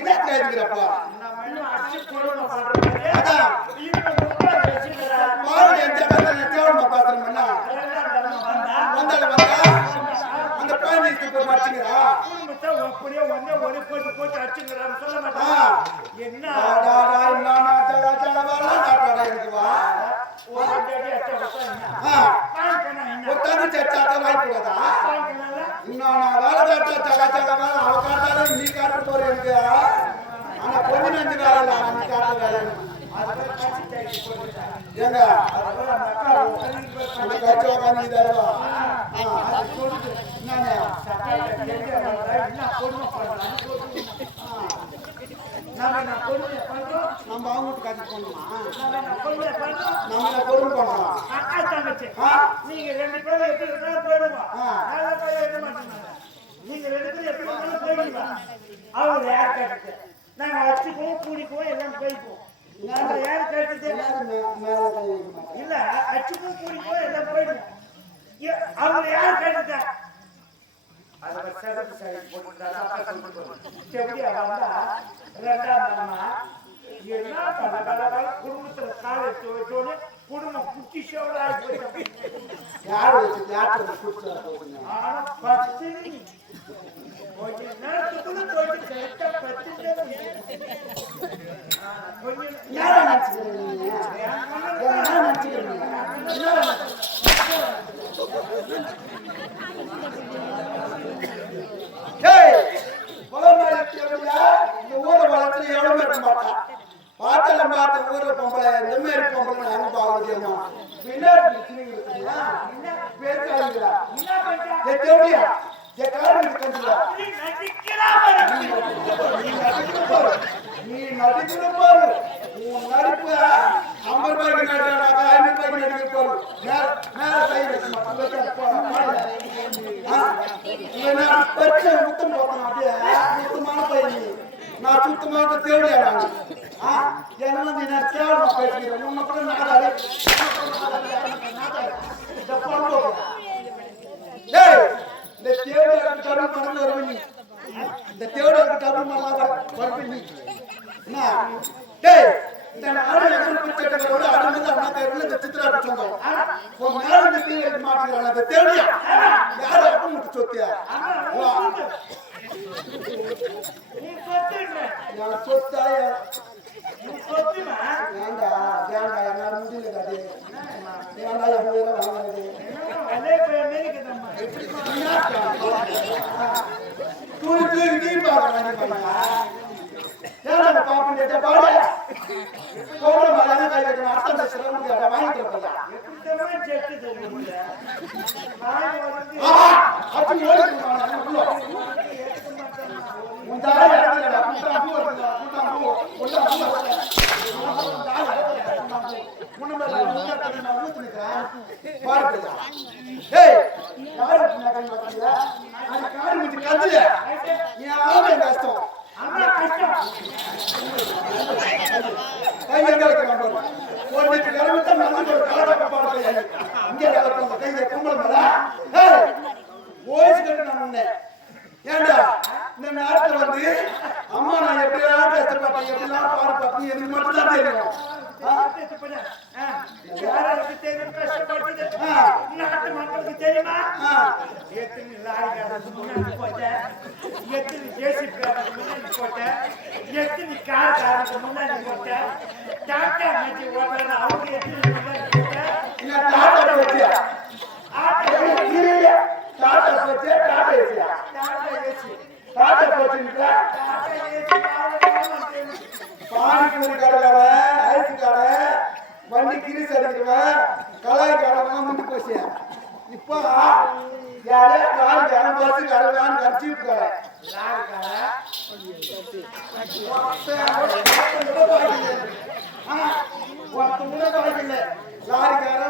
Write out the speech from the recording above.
என்ன கேட்கிறப்பா அந்த பாயிண்ட் மாட்டீங்களா அப்படியே வந்து ஒரு போட்டு போட்டு அடிச்சுக்கிறான்னு சொல்ல மாட்டான் என்ன நீ காட்ட போற எனக்கு ஆனா கொஞ்ச நஞ்சு வேலை நீ காட்ட வேலை ஏங்க நம்ம அவங்க காட்டி போனோமா நம்ம கொடுமை பண்றோம் நீங்க 2 பேரும் எப்படி போயிடுவோம் நீங்க 2 பேரும் எப்படி போயிடுவீங்க அவங்க யார் கேட்டு நாங்க அடிச்சுக்குவோம் கூடிக்குவோம் எல்லாம் போய்க்குவோம் யாரு கேட்டது இல்ல அச்சுக்கும் கூடிக்குவோம் எல்லாம் போயிடுவோம் அவங்க யார் கேட்டது குடும்பத்துல காலை வச்சோன்னு குடும்பம் குட்டி ஷோடா யாரு கொஞ்ச நேரத்துக்குள்ள போயிட்டு ஊரை வளர்த்து எவ்வளவு இருக்க மாட்டான் பாத்தெல்லாம் பார்த்த ஊர்ல பொம்பளை இந்த மாதிரி பொம்பளை நாங்க பாவதியம்மா நீ நடிக்கிற பாரு உன் நடிப்பு 50 ரூபாய்க்கு நடிக்கிறாங்க 500 ரூபாய்க்கு நடிக்கிற பாரு மேல கை வைக்க முத்தம் போட்டோம் அப்படியே முத்தமான பையன் நான் சுத்தமாக தேடி ஆடாங்க என்ன நீ நான் கேவலமா பேசுகிறேன் உன்னை கூட நாடாது இந்த தேவடியாருக்கு டபுள் மறந்து வருவீங்க இந்த தேவடியாருக்கு டபுள் மறந்து வருவீங்க என்ன டேய் இந்த நாடு பிச்சையோட அடந்து அண்ணா தேர்வுல இந்த சித்ரா சொந்தம் ஒரு மேல இந்த தீய மாட்டீங்களா அந்த தேவடியா யாரு அப்ப முட்டு சொத்தியா நீ சொத்துற நான் சொத்தாயா நீ சொத்துமா ஏண்டா என்ன முடியல கதை ஏண்டா எவ்வளவு வாங்குறது அதே பேருக்கு நம்ம தூக்கி நீ பாக்கறானே ஏண்டா பாப்பன் டேட்டா பாடு கோல மலன கையில அர்த்தம் சிரமம் கேட்டா வாங்கிட்டு எப்படிதமா செக் தெரியும்ல நான் வந்து அப்படி ஓடுறானே உண்டால இடத்துல கூட்டாம்பூ வருது கூட்டாம்பூ ஒண்ணாம்பூ முன்னமேல முன்னத்துல நான் ஊத்துறேன் பாருங்க ஏய் யாரு நான் கை மாட்டீங்க அந்த கார் மிதி கல்ல நீ ஆவே கஷ்டம் அம்மா கஷ்டம் கை எங்க வைக்கறான் பாரு ஓடிட்டு கரமத்த மறந்து ஒரு கலர பாடுறேன் இங்க கலப்பங்க கையை கும்பல் மேல ஏய் ஓய்ஸ் கட்ட நான் முன்னே ஏண்டா இந்த நாட்டுல வந்து அம்மா நான் எப்படிலாம் கஷ்டப்பட்டேன் எப்படிலாம் பாடுபட்டேன் எனக்கு மட்டும் தான் தெரியும் யாருக்கு தெரியும் கஷ்டப்பட்டது நாட்டு மக்களுக்கு தெரியுமா எத்தனை லாரிக்காரருக்கு முன்னாடி போட்டேன் எத்தனை ஜேசிபிக்காரருக்கு முன்னாடி போட்டேன் எத்தனை கார்காரருக்கு முன்னாடி போட்டேன் டாட்டா மேட்சி ஓட்டுறது அவங்க எத்தனை முன்னாடி போட்டேன் டாட்டா வச்சியா டாட்டா வச்சியா டாட்டா ஏசியா டாட்டா போச்சுங்களா பானிபூரி கடைக்காரன் ஐஸ்காரன் வண்டி கிரிஸ் அடிக்கிறவன் கலாய்க்காரன் முன்னுக்கு போச்சு இப்போ யாரே கால்காரன் பஸ்ஸுக்காரன் கர்ச்சீப்காரன் ஒருத்தவங்க பாய்க்கல லாரிக்காரன்